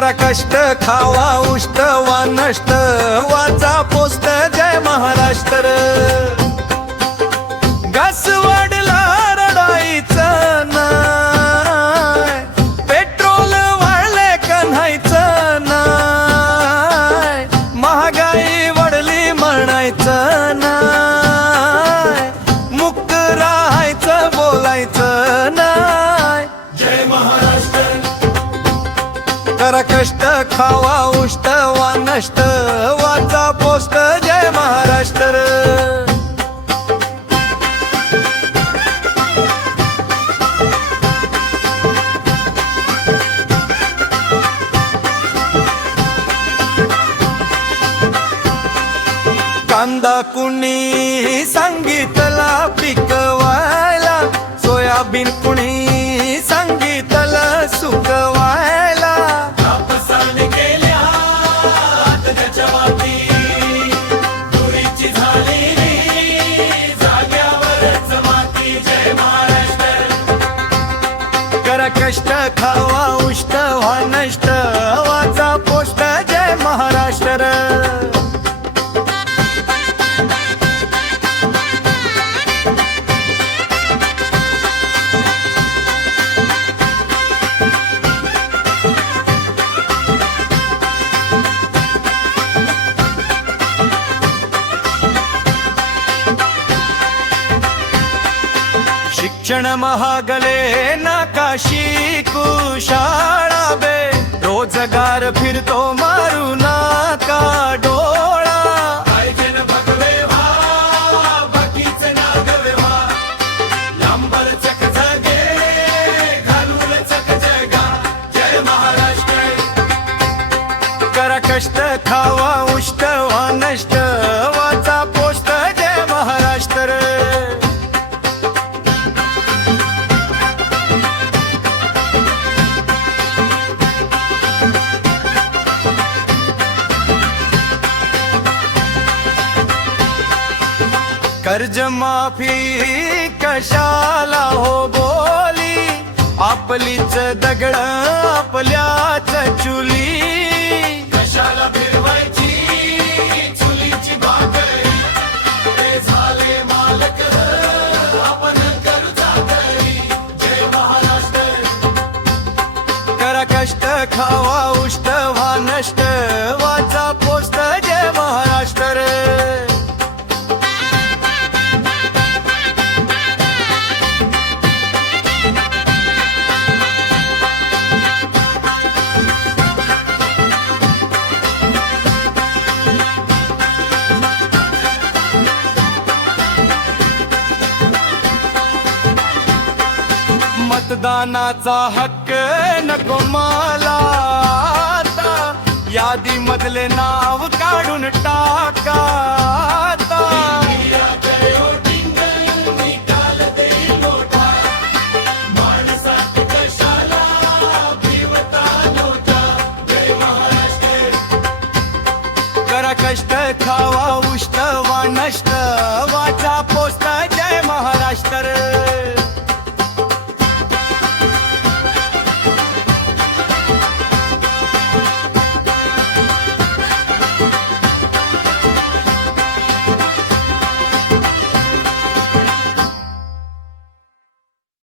करा कष्ट खावा उष्ट वा नष्ट वाचा पोस्ट जय महाराष्ट्र घास वाढला रडायचं नाय पेट्रोल वाढले कन्हायचं नाय महागाई वाढली म्हणायचं नाय मुक्त राहायचं बोलायचं नाय जय महाराष्ट्र करा कष्ट खावा उष्ट वा नष्ट वाचा पोस्ट जय महाराष्ट्र कांदा कुणी सांगितला पिकवायला सोयाबीन कुणी सांगितलं सुकवायला कापसाने केल्या त्याच्या वाती तुरीची झालेली जाग्यावरच माती जय महाराष्ट्र करा कष्ट खावा उष्ट व्हा नष्ट वाचा पोस्ट जय महाराष्ट्र शिक्षण महागले नाकाशी कुशाळा बे रोजगार फिरतो मारू नाका डोळा पाहिजे भगवे व्हा बाकीच नागवे व्हा लांबर चक जगे घालून चक जगा जय महाराष्ट्र करा कष्ट खावा उष्ट व्हा नष्ट वाचा पोस्ट जय महाराष्ट्र कर्ज माफी कशाला हो बोली आपलीच दगड आपल्याच चुली कशाला फिरवायची चुलीची भाकरी ते झाले मालक आपण करू चाकरी जय महाराष्ट्र करा कष्ट खावा उष्ट व्हा नष्ट वाचा पोस्ट जय महाराष्ट्र मतदानाचा हक्क नको मला आता यादी मधले नाव काढून टाका